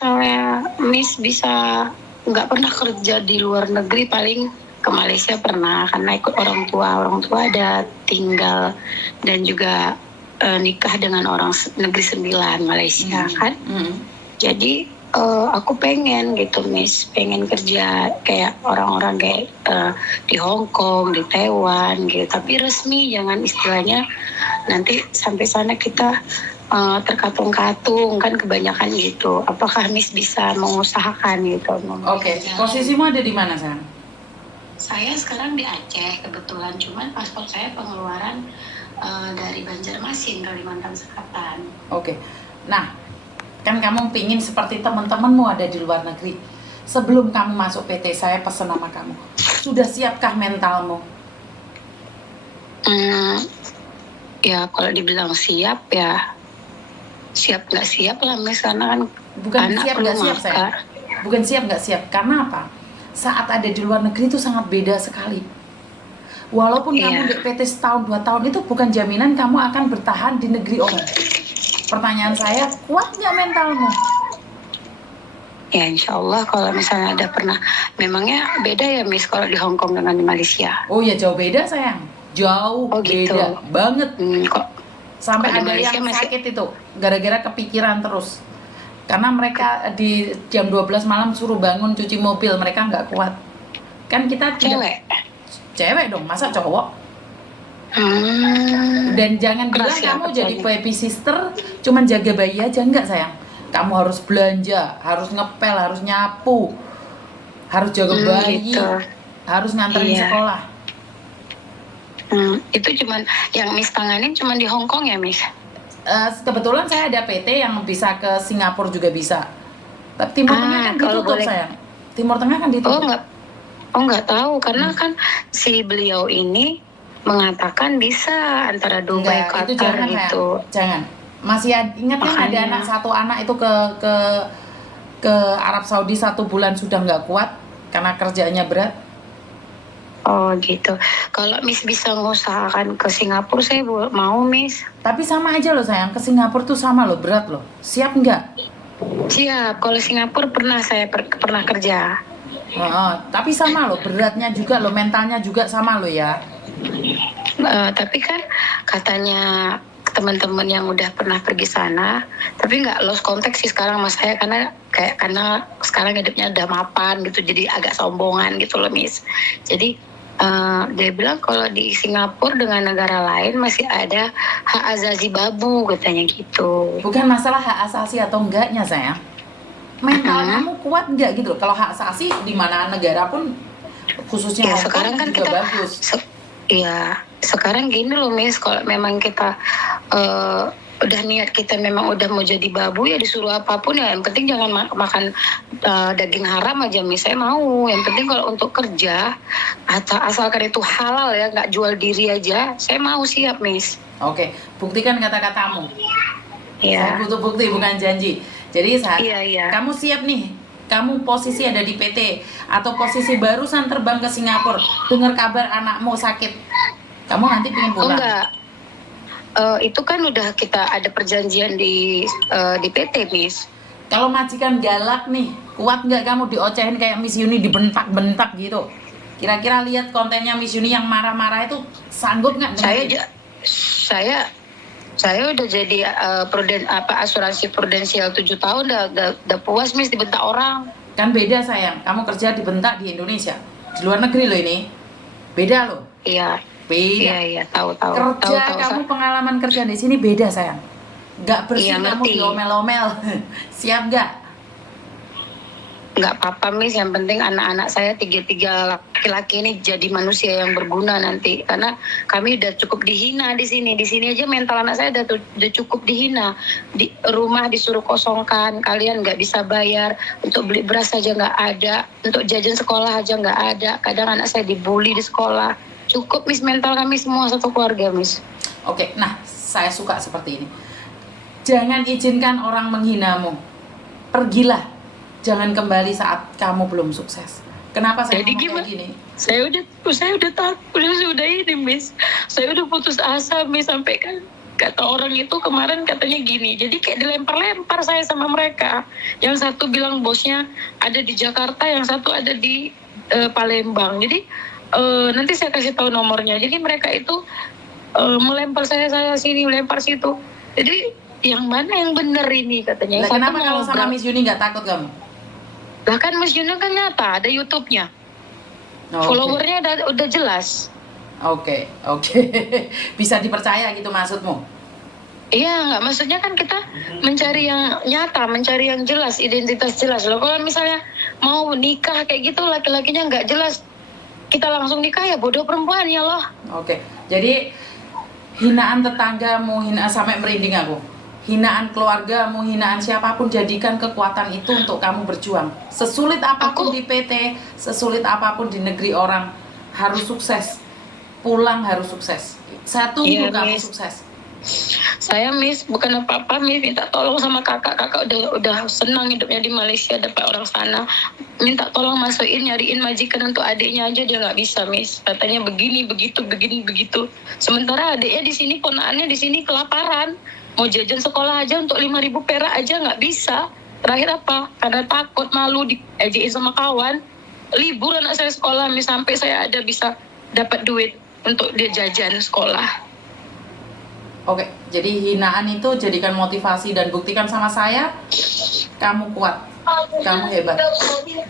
misalnya Miss bisa nggak pernah kerja di luar negeri, paling ke Malaysia pernah karena ikut orang tua ada tinggal dan juga nikah dengan orang negeri sembilan Malaysia kan. Jadi aku pengen gitu Miss, pengen kerja kayak orang-orang kayak di Hong Kong, di Taiwan gitu, tapi resmi, jangan istilahnya nanti sampai sana kita terkatung-katung kan kebanyakan gitu. Apakah Miss bisa mengusahakan gitu? Oke, posisimu ada di mana sayang? Saya sekarang di Aceh kebetulan, cuman paspor saya pengeluaran dari Banjarmasin, Kalimantan Selatan. Oke, nah kan kamu pingin seperti teman-temanmu ada di luar negeri. Sebelum kamu masuk PT, saya pesan sama kamu, sudah siapkah mentalmu? Ya kalau dibilang siap ya siap nggak siap lah Miss, karena kan Bukan anak siap perlu nggak siap saya, makan. bukan siap nggak siap. Karena apa? Saat ada di luar negeri itu sangat beda sekali. Walaupun kamu di PT setahun 2 tahun itu bukan jaminan kamu akan bertahan di negeri orang. Pertanyaan saya, kuat nggak mentalmu? Ya insya Allah kalau misalnya ada pernah, memangnya beda ya Miss kalau di Hong Kong dengan di Malaysia? Oh ya jauh beda sayang, jauh gitu. beda banget. Kok Sampai kalau di ada Malaysia yang masih sakit itu gara-gara kepikiran terus. Karena mereka di jam 12 malam suruh bangun cuci mobil, mereka nggak kuat. Kan kita tidak, cewek dong, masa cowok? Dan jangan bilang keras ya kamu jadi kerjanya. baby sister cuman jaga bayi aja, enggak sayang. Kamu harus belanja, harus ngepel, harus nyapu, harus jaga bayi, gitu. harus nganterin Iya. sekolah. Itu cuman yang Miss tanganin cuman di Hong Kong ya Miss? Kebetulan saya ada PT yang bisa ke Singapura juga bisa. Tapi Timur Tengah kan kalau ditutup boleh. sayang. Timur Tengah kan ditutup. nggak tahu karena kan si beliau ini mengatakan bisa antara Dubai, Enggak, itu Qatar jangan gitu. sayang. Jangan. Masih ingat kan ada anak satu anak itu ke Arab Saudi 1 bulan sudah nggak kuat karena kerjanya berat. Oh gitu. Kalau Miss bisa mengusahakan ke Singapura, saya mau Miss. Tapi sama aja loh sayang, ke Singapura tuh sama loh, berat loh. Siap nggak? Siap. Kalau Singapura pernah saya pernah kerja. Tapi sama loh, beratnya juga loh, mentalnya juga sama loh ya. Tapi kan katanya teman-teman yang udah pernah pergi sana, tapi nggak lost contact sih sekarang mas saya, karena sekarang hidupnya udah mapan gitu, jadi agak sombongan gitu loh Miss. Jadi dia bilang kalau di Singapura dengan negara lain masih ada hak asasi babu katanya gitu. Bukan masalah hak asasi atau enggaknya sayang, mental kamu kuat nggak gitu. Kalau hak asasi di mana negara pun, khususnya Hong Kong sekarang kan juga kita bagus. Iya, sekarang gini loh Miss, kalau memang kita udah niat kita memang udah mau jadi babu ya disuruh apapun ya, yang penting jangan makan daging haram aja Miss, saya mau. Yang penting kalau untuk kerja asalkan itu halal ya, nggak jual diri aja, saya mau, siap Miss. Oke, buktikan kata-katamu. Iya. Saya butuh bukti bukan janji. Jadi saat Iya. kamu siap nih, kamu posisi ada di PT atau posisi barusan terbang ke Singapura, dengar kabar anakmu sakit, kamu nanti pengen pulang? Enggak. Itu kan udah kita ada perjanjian di PT Miss. Kalau majikan galak nih, kuat nggak kamu diocehin kayak Miss Yuni, dibentak-bentak gitu? Kira-kira lihat kontennya Miss Yuni yang marah-marah itu, sanggup nggak? Saya udah jadi asuransi prudensial 7 tahun, udah puas Miss dibentak orang. Kan beda sayang, kamu kerja dibentak di Indonesia, di luar negeri loh ini, beda loh. Iya. Beda. Iya, tahu. Kerja kamu pengalaman kerja di sini beda sayang. Nggak bersih kamu diomel-omel. Siap nggak? Nggak apa-apa Miss, yang penting anak-anak saya tiga laki-laki ini jadi manusia yang berguna nanti, karena kami udah cukup dihina di sini aja mental anak saya udah cukup dihina. Di rumah disuruh kosongkan, kalian nggak bisa bayar, untuk beli beras aja nggak ada, untuk jajan sekolah aja nggak ada, kadang anak saya dibully di sekolah. Cukup Miss, mental kami semua satu keluarga Miss. Oke, nah saya suka seperti ini. Jangan izinkan orang menghinamu. Pergilah. Jangan kembali saat kamu belum sukses. Kenapa saya ngomong kayak gini? Saya udah takut, sudah ini Miss. Saya udah putus asa Miss, sampai kan kata orang itu kemarin katanya gini, jadi kayak dilempar-lempar saya sama mereka. Yang satu bilang bosnya ada di Jakarta, yang satu ada di Palembang. Jadi nanti saya kasih tahu nomornya. Jadi mereka itu melempar saya sini, melempar situ. Jadi yang mana yang benar ini katanya. Lah, kenapa kalau sama Miss Yuni nggak takut kamu? Lah kan Miss Yuni kan nyata, ada YouTube-nya. Oh, followernya udah jelas. Oke. Bisa dipercaya gitu maksudmu? Iya, nggak, maksudnya kan kita mencari yang nyata, mencari yang jelas, identitas jelas loh. Kalau misalnya mau nikah kayak gitu, laki-lakinya nggak jelas, kita langsung nikah ya bodoh perempuan ya loh. Oke, jadi hinaan tetanggamu, hinaan sampai merinding aku. Hinaan keluargamu, hinaan siapapun, jadikan kekuatan itu untuk kamu berjuang. Sesulit apapun di PT, sesulit apapun di negeri orang, harus sukses. Pulang harus sukses. Saya tunggu kamu sukses. Saya Miss bukan apa-apa, Miss minta tolong sama kakak udah senang hidupnya di Malaysia, dapat orang sana, minta tolong masukin nyariin majikan untuk adiknya aja, dia nggak bisa Miss, katanya begini begitu. Sementara adiknya di sini, ponakannya di sini kelaparan, mau jajan sekolah aja untuk 5.000 perak aja nggak bisa. Terakhir apa? Karena takut, malu diejekin sama kawan, libur anak saya sekolah Miss, sampai saya ada bisa dapat duit untuk dia jajan sekolah. Oke, jadi hinaan itu jadikan motivasi dan buktikan sama saya, kamu kuat, kamu hebat.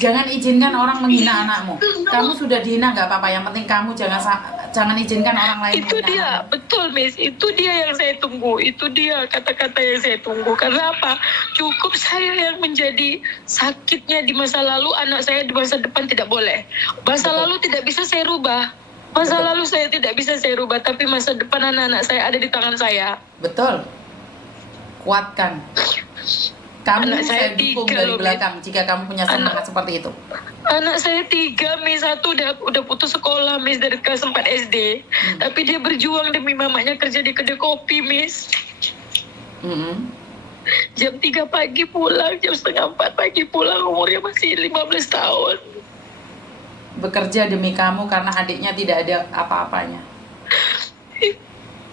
Jangan izinkan orang menghina anakmu. Kamu sudah dihina nggak apa-apa, yang penting kamu jangan izinkan orang lain itu menghina dia anakmu. Betul Miss, itu dia yang saya tunggu, itu dia kata-kata yang saya tunggu. Karena apa? Cukup saya yang menjadi sakitnya di masa lalu, anak saya di masa depan tidak boleh. Masa lalu tidak bisa saya rubah. Masa lalu saya tidak bisa saya rubah, tapi masa depan anak-anak saya ada di tangan saya. Betul. Kuatkan. Kamu anak saya dukung dari belakang jika kamu punya semangat seperti itu. Anak saya 3, Miss. 1 udah putus sekolah, Miss, dari kelas 4 SD. Tapi dia berjuang demi mamanya kerja di kedai kopi, Miss. Jam 3 pagi pulang, jam setengah 4 pagi pulang, umurnya masih 15 tahun. Bekerja demi kamu karena adiknya tidak ada apa-apanya.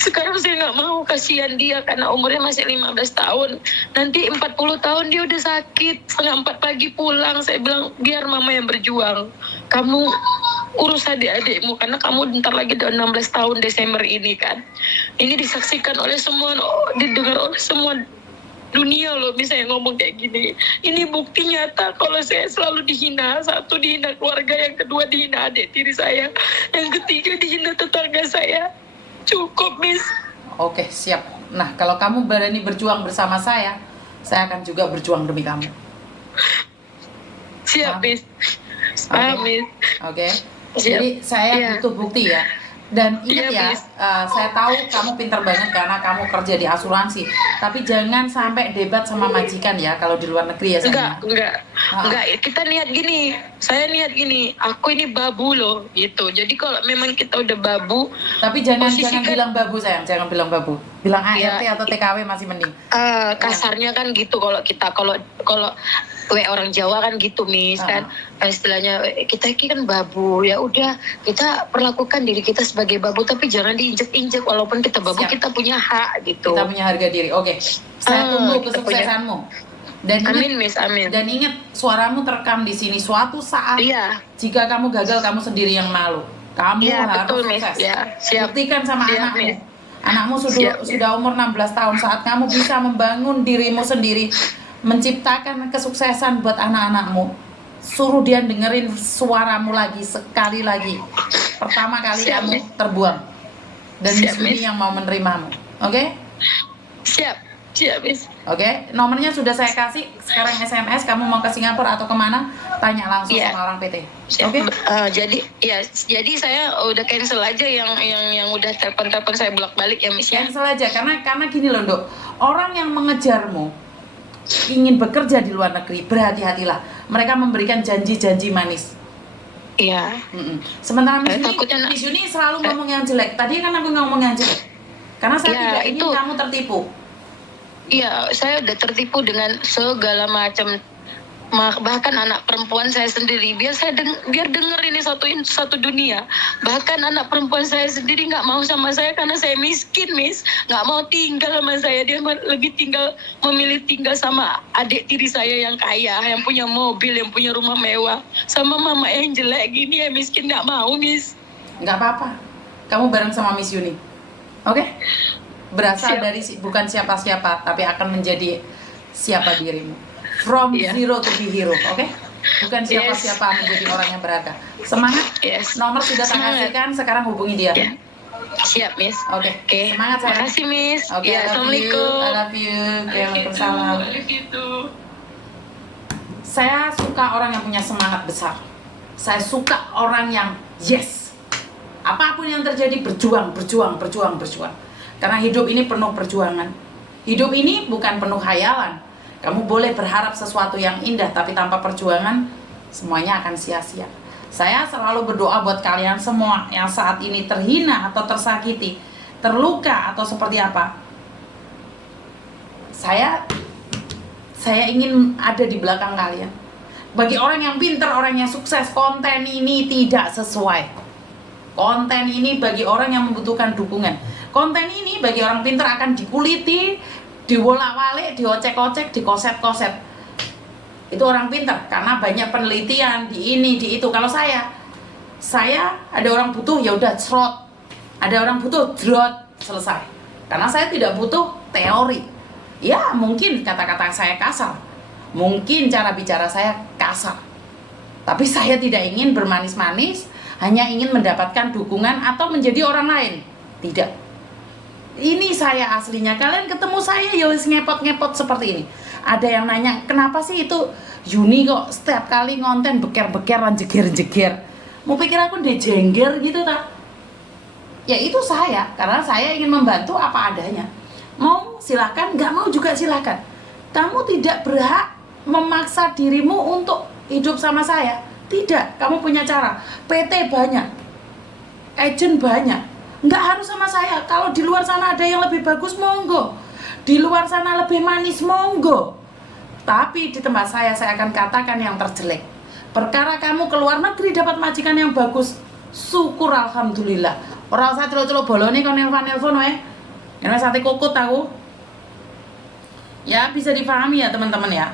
Sekarang saya nggak mau, kasihan dia karena umurnya masih 15 tahun. Nanti 40 tahun dia udah sakit, setengah 4 pagi pulang. Saya bilang biar mama yang berjuang. Kamu urus adik-adikmu karena kamu bentar lagi udah 16 tahun Desember ini kan. Ini disaksikan oleh semua, didengar oleh semua dunia loh, misalnya ngomong kayak gini. Ini bukti nyata kalau saya selalu dihina. 1 dihina keluarga, yang kedua dihina adik tiri saya, yang ketiga dihina tetangga saya. Cukup Miss. Oke, siap. Nah, kalau kamu berani berjuang bersama saya akan juga berjuang demi kamu. Siap Miss. Miss. Oke. Jadi saya butuh bukti ya. Dan ingat ya, saya tahu kamu pintar banget karena kamu kerja di asuransi. Tapi jangan sampai debat sama majikan ya kalau di luar negeri ya. Enggak. Kita niat gini. Saya niat gini. Aku ini babu loh, gitu. Jadi kalau memang kita udah babu. Tapi jangan bilang babu sayang. Jangan bilang babu. Bilang ART atau TKW masih mending. Kasarnya kan gitu kalau kita kalau orang Jawa kan gitu Miss, kan istilahnya kita ini kan babu, ya udah kita perlakukan diri kita sebagai babu, tapi jangan diinjek-injek. Walaupun kita babu, kita punya hak gitu, kita punya harga diri. Oke, saya tunggu kesuksesanmu. Dan ingat, amin Miss, amin. Dan ingat, suaramu terekam di sini. Suatu saat jika kamu gagal, kamu sendiri yang malu. Kamu harus betul, sukses. Siap. Buktikan sama anakmu. Anakmu sudah umur 16 tahun. Saat kamu bisa membangun dirimu sendiri, menciptakan kesuksesan buat anak-anakmu, suruh dia dengerin suaramu lagi, sekali lagi. Pertama kali kamu terbuang. Dan Miss Yuni yang mau menerimamu. Oke? Siap Miss. Oke, nomornya sudah saya kasih. Sekarang SMS, kamu mau ke Singapura atau kemana? Tanya langsung sama orang PT. Oke? Jadi saya udah cancel aja yang udah telepon saya bolak-balik ya Miss ya. Cancel aja karena gini loh, Dok. Orang yang mengejarmu ingin bekerja di luar negeri, berhati-hatilah. Mereka memberikan janji-janji manis. Iya. Sementara Miss Yuni selalu ngomong yang jelek. Tadi kan aku ngomong yang jelek. Karena saya tidak ingin kamu tertipu. Iya, saya udah tertipu dengan segala macam bahkan anak perempuan saya sendiri, biar denger ini satu dunia. Bahkan anak perempuan saya sendiri nggak mau sama saya karena saya miskin, Miss. Nggak mau tinggal sama saya, dia memilih tinggal sama adik tiri saya yang kaya, yang punya mobil, yang punya rumah mewah, sama mama yang jelek gini ya miskin. Nggak mau, Miss. Nggak apa-apa, kamu bareng sama Miss Yuni, oke? Berasal dari bukan siapa-siapa, tapi akan menjadi siapa dirimu. From zero to be hero, oke? Bukan siapa-siapa, menjadi orang yang berharga. Semangat. Nomor sudah tak kasihkan, sekarang hubungi dia. Siap, Miss. Oke. Semangat saya. Terima kasih, Miss. Oke, Assalamualaikum. I love you. Oke, waalaikumsalam. Saya suka orang yang punya semangat besar. Saya suka orang yang yes. Apapun yang terjadi, berjuang. Karena hidup ini penuh perjuangan. Hidup ini bukan penuh khayalan. Kamu boleh berharap sesuatu yang indah, tapi tanpa perjuangan, semuanya akan sia-sia. Saya selalu berdoa buat kalian semua yang saat ini terhina atau tersakiti, terluka atau seperti apa. Saya ingin ada di belakang kalian. Bagi orang yang pintar, orang yang sukses, konten ini tidak sesuai. Konten ini bagi orang yang membutuhkan dukungan. Konten ini bagi orang pintar akan dikuliti, diwolak-walik, diocek-ocek, dikoset-koset. Itu orang pintar karena banyak penelitian di ini, di itu. Kalau saya ada orang butuh, ya udah cerot. Ada orang butuh, drot, selesai. Karena saya tidak butuh teori. Ya, mungkin kata-kata saya kasar. Mungkin cara bicara saya kasar. Tapi saya tidak ingin bermanis-manis, hanya ingin mendapatkan dukungan atau menjadi orang lain. Tidak. Ini saya aslinya. Kalian ketemu saya ya wis ngepot-ngepot seperti ini. Ada yang nanya, kenapa sih itu Yuni kok setiap kali ngonten beker-beker dan jeger-jeger? Mau pikir aku udah jengger gitu tak? Ya itu saya, karena saya ingin membantu apa adanya. Mau silahkan, nggak mau juga silahkan. Kamu tidak berhak memaksa dirimu untuk hidup sama saya. Tidak, kamu punya cara. PT banyak, agent banyak. Nggak harus sama saya. Kalau di luar sana ada yang lebih bagus, monggo. Di luar sana lebih manis, monggo. Tapi di tempat saya akan katakan yang terjelek. Perkara kamu ke luar negeri dapat majikan yang bagus, syukur alhamdulillah. Orang usah celok-celok bolone kon nelpon weh. Ini sate kokot aku. Ya bisa dipahami ya teman-teman ya.